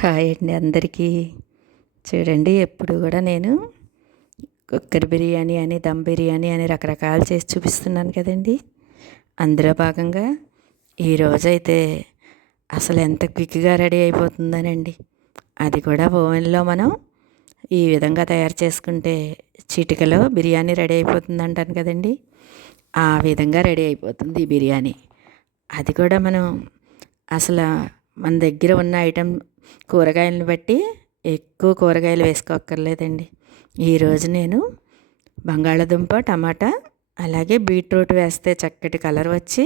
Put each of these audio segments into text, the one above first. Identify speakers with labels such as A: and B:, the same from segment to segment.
A: Hi అండి అందరికీ. చూడండి ఎప్పుడు కూడా నేను కుక్కర్ బిర్యానీ అని దమ్ బిర్యానీ అని రకరకాలు చేసి చూపిస్తున్నాను కదండి. అందులో భాగంగా ఈరోజైతే అసలు ఎంత క్విక్గా రెడీ అయిపోతుందనండి. అది కూడా ఓవెన్లో మనం ఈ విధంగా తయారు చేసుకుంటే చిటికలో బిర్యానీ రెడీ అయిపోతుంది అంటాను కదండి. ఆ విధంగా రెడీ అయిపోతుంది ఈ బిర్యానీ. అది కూడా మనం అసలు మన దగ్గర ఉన్న ఐటెం కూరగాయలను బట్టి ఎక్కువ కూరగాయలు వేసుకోక్కర్లేదండి. ఈరోజు నేను బంగాళదుంప టమాటా అలాగే బీట్రూట్ వేస్తే చక్కటి కలర్ వచ్చి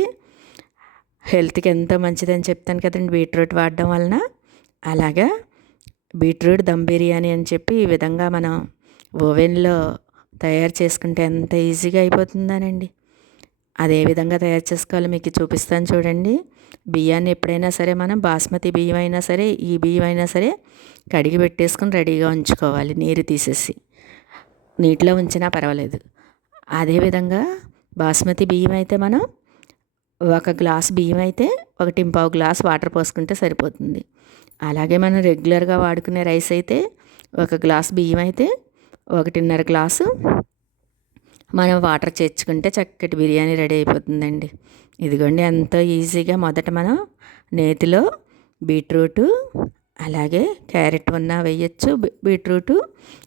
A: హెల్త్కి ఎంతో మంచిదని చెప్తాను కదండి. బీట్రూట్ వాడడం వలన అలాగా బీట్రూట్ దమ్ బిర్యానీ అని చెప్పి ఈ విధంగా మనం ఓవెన్లో తయారు చేసుకుంటే ఎంత ఈజీగా అయిపోతుందానండి. అదే విధంగా తయారు చేసుకోవాలి. మీకు చూపిస్తాను చూడండి. బియ్యాన్ని ఎప్పుడైనా సరే మనం బాస్మతి బియ్యం అయినా సరే ఈ బియ్యం అయినా సరే కడిగి పెట్టేసుకుని రెడీగా ఉంచుకోవాలి నీరు తీసేసి. నీటిలో ఉంచినా పర్వాలేదు. అదేవిధంగా బాస్మతి బియ్యం అయితే మనం ఒక గ్లాస్ బియ్యం అయితే ఒకటి పావు గ్లాస్ వాటర్ పోసుకుంటే సరిపోతుంది. అలాగే మనం రెగ్యులర్గా వాడుకునే రైస్ అయితే ఒక గ్లాస్ బియ్యం అయితే ఒకటిన్నర గ్లాసు మనం వాటర్ చేర్చుకుంటే చక్కటి బిర్యానీ రెడీ అయిపోతుందండి. ఇదిగోండి ఎంతో ఈజీగా మొదట మనం నేతిలో బీట్రూటు అలాగే క్యారెట్ ఉన్నా వేయచ్చు. బీట్రూటు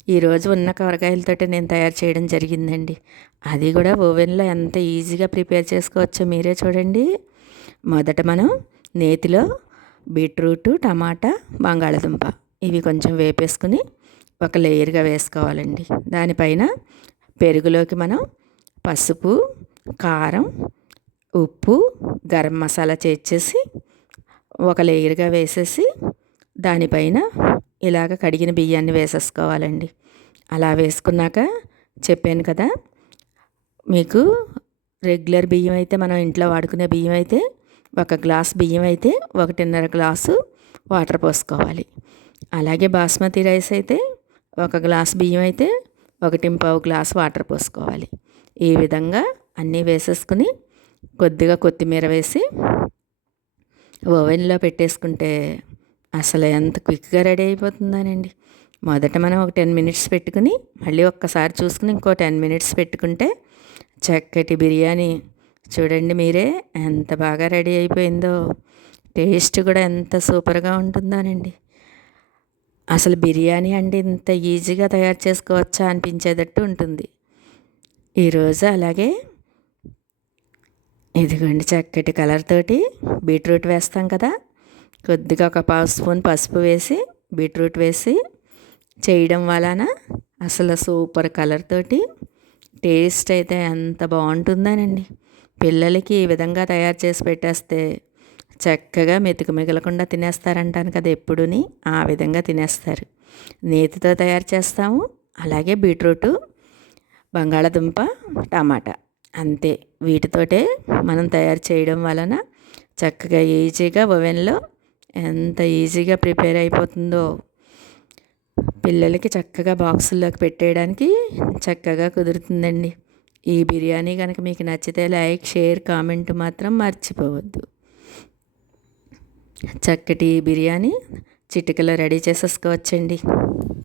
A: ఈరోజు ఉన్న కూరగాయలతోటి నేను తయారు చేయడం జరిగిందండి. అది కూడా ఓవెన్లో ఎంత ఈజీగా ప్రిపేర్ చేసుకోవచ్చో మీరే చూడండి. మొదట మనం నేతిలో బీట్రూటు టమాటా బంగాళదుంప ఇవి కొంచెం వేపేసుకుని ఒక లేయర్గా వేసుకోవాలండి. దానిపైన పెరుగులోకి మనం పసుపు కారం ఉప్పు గరం మసాలా చేర్చేసి ఒక లేయర్గా వేసేసి దానిపైన ఇలాగ కడిగిన బియ్యాన్ని వేసేసుకోవాలండి. అలా వేసుకున్నాక చెప్పాను కదా మీకు రెగ్యులర్ బియ్యం అయితే మనం ఇంట్లో వాడుకునే బియ్యం అయితే ఒక గ్లాస్ బియ్యం అయితే ఒకటిన్నర గ్లాసు వాటర్ పోసుకోవాలి. అలాగే బాస్మతి రైస్ అయితే ఒక గ్లాస్ బియ్యం అయితే ఒకటి పావు గ్లాస్ వాటర్ పోసుకోవాలి. ఈ విధంగా అన్నీ వేసేసుకుని కొద్దిగా కొత్తిమీర వేసి ఓవెన్లో పెట్టేసుకుంటే అసలు ఎంత క్విక్గా రెడీ అయిపోతుందానండి. మొదట మనం ఒక టెన్ మినిట్స్ పెట్టుకుని మళ్ళీ ఒక్కసారి చూసుకుని ఇంకో టెన్ మినిట్స్ పెట్టుకుంటే చక్కటి బిర్యానీ చూడండి మీరే ఎంత బాగా రెడీ అయిపోయిందో. టేస్ట్ కూడా ఎంత సూపర్గా ఉంటుందానండి. అసలు బిర్యానీ అంటే ఇంత ఈజీగా తయారు చేసుకోవచ్చా అనిపించేటట్టు ఉంటుంది. ఈరోజు అలాగే ఇదిగోండి చక్కటి కలర్ తోటి బీట్రూట్ వేస్తాం కదా. కొద్దిగా ఒక పావు స్పూన్ పసుపు వేసి బీట్రూట్ వేసి చేయడం వలన అసలు సూపర్ కలర్ తోటి టేస్ట్ అయితే ఎంత బాగుంటుందనండి. పిల్లలకి ఈ విధంగా తయారు చేసి పెట్టేస్తే చక్కగా మెతుకు మిగలకుండా తినేస్తారంటాను కదా ఎప్పుడుని? ఆ విధంగా తినేస్తారు. నేతితో తయారు చేస్తాము. అలాగే బీట్రూటు బంగాళదుంప టమాటా. అంతే. వీటితోటే మనం తయారు చేయడం వలన చక్కగా ఈజీగా ఓవెన్లో ఎంత ఈజీగా ప్రిపేర్ అయిపోతుందో. పిల్లలకి చక్కగా బాక్సుల్లోకి పెట్టేయడానికి చక్కగా కుదురుతుందండి. ఈ బిర్యానీ కనుక మీకు నచ్చితే లైక్ షేర్ కామెంట్ మాత్రం మర్చిపోవద్దు. చక్కటి బిర్యానీ చిటికలో రెడీ చేసేసుకోవచ్చండి.